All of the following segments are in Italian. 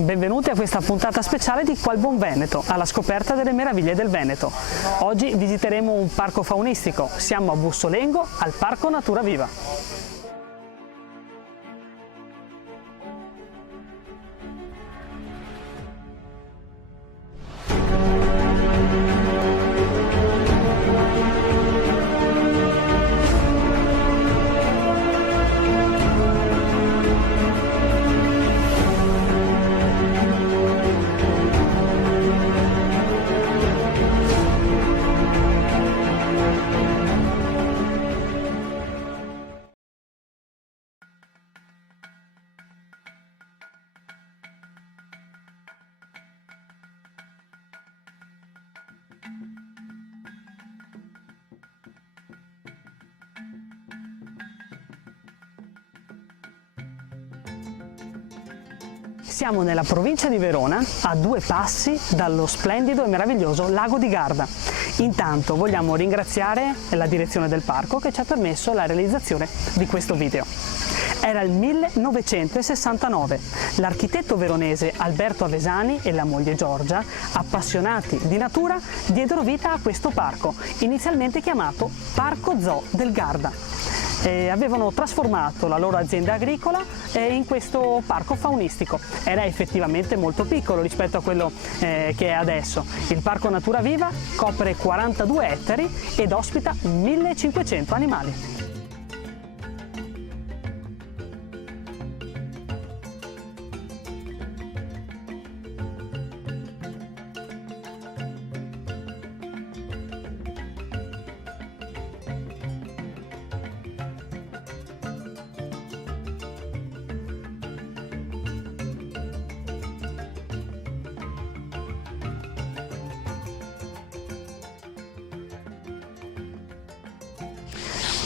Benvenuti a questa puntata speciale di Qua il Buon Veneto, alla scoperta delle meraviglie del Veneto. Oggi visiteremo un parco faunistico, siamo a Bussolengo, al Parco Natura Viva. Siamo nella provincia di Verona, a 2 passi dallo splendido e meraviglioso lago di Garda. Intanto vogliamo ringraziare la direzione del parco che ci ha permesso la realizzazione di questo video. Era il 1969. L'architetto veronese Alberto Avesani e la moglie Giorgia, appassionati di natura, diedero vita a questo parco, inizialmente chiamato Parco Zoo del Garda. Avevano trasformato la loro azienda agricola in questo parco faunistico. Era effettivamente molto piccolo rispetto a quello che è adesso. Il Parco Natura Viva copre 42 ettari ed ospita 1500 animali.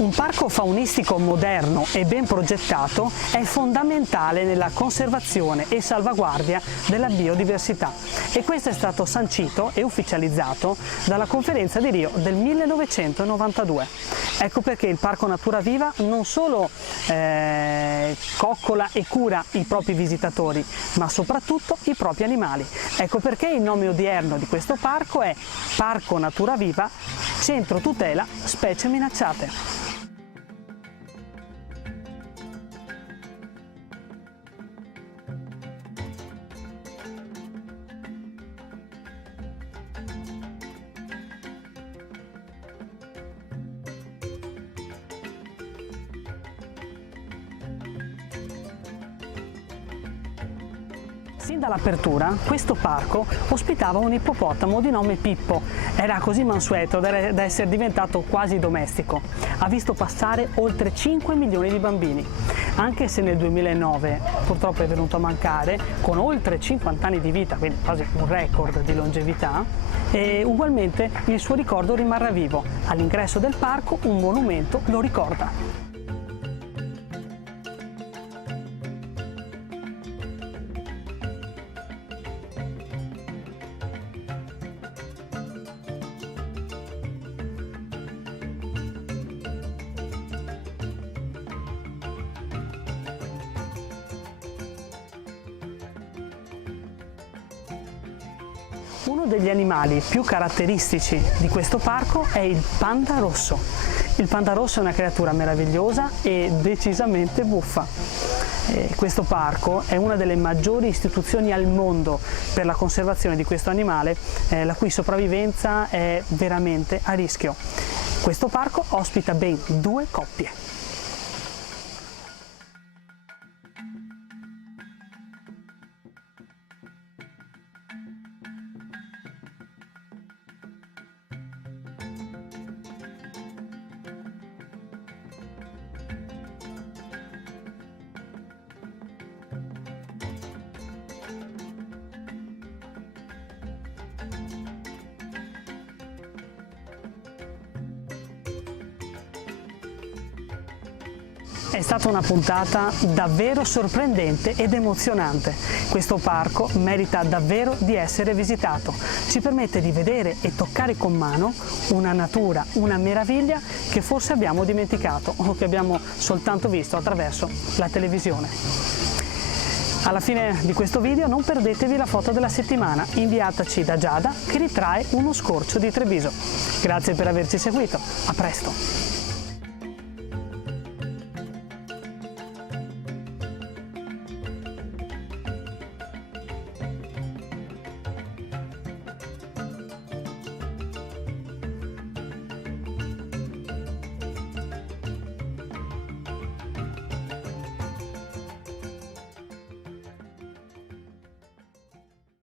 Un parco faunistico moderno e ben progettato è fondamentale nella conservazione e salvaguardia della biodiversità e questo è stato sancito e ufficializzato dalla Conferenza di Rio del 1992. Ecco perché il Parco Natura Viva non solo coccola e cura i propri visitatori, ma soprattutto i propri animali. Ecco perché il nome odierno di questo parco è Parco Natura Viva, Centro Tutela Specie Minacciate. Sin dall'apertura questo parco ospitava un ippopotamo di nome Pippo, era così mansueto da essere diventato quasi domestico. Ha visto passare oltre 5 milioni di bambini, anche se nel 2009 purtroppo è venuto a mancare con oltre 50 anni di vita, quindi quasi un record di longevità, e ugualmente il suo ricordo rimarrà vivo. All'ingresso del parco un monumento lo ricorda. Uno degli animali più caratteristici di questo parco è il panda rosso. Il panda rosso è una creatura meravigliosa e decisamente buffa. Questo parco è una delle maggiori istituzioni al mondo per la conservazione di questo animale, la cui sopravvivenza è veramente a rischio. Questo parco ospita ben 2 coppie. È stata una puntata davvero sorprendente ed emozionante. Questo parco merita davvero di essere visitato. Ci permette di vedere e toccare con mano una natura, una meraviglia che forse abbiamo dimenticato o che abbiamo soltanto visto attraverso la televisione. Alla fine di questo video non perdetevi la foto della settimana inviataci da Giada che ritrae uno scorcio di Treviso. Grazie per averci seguito, a presto!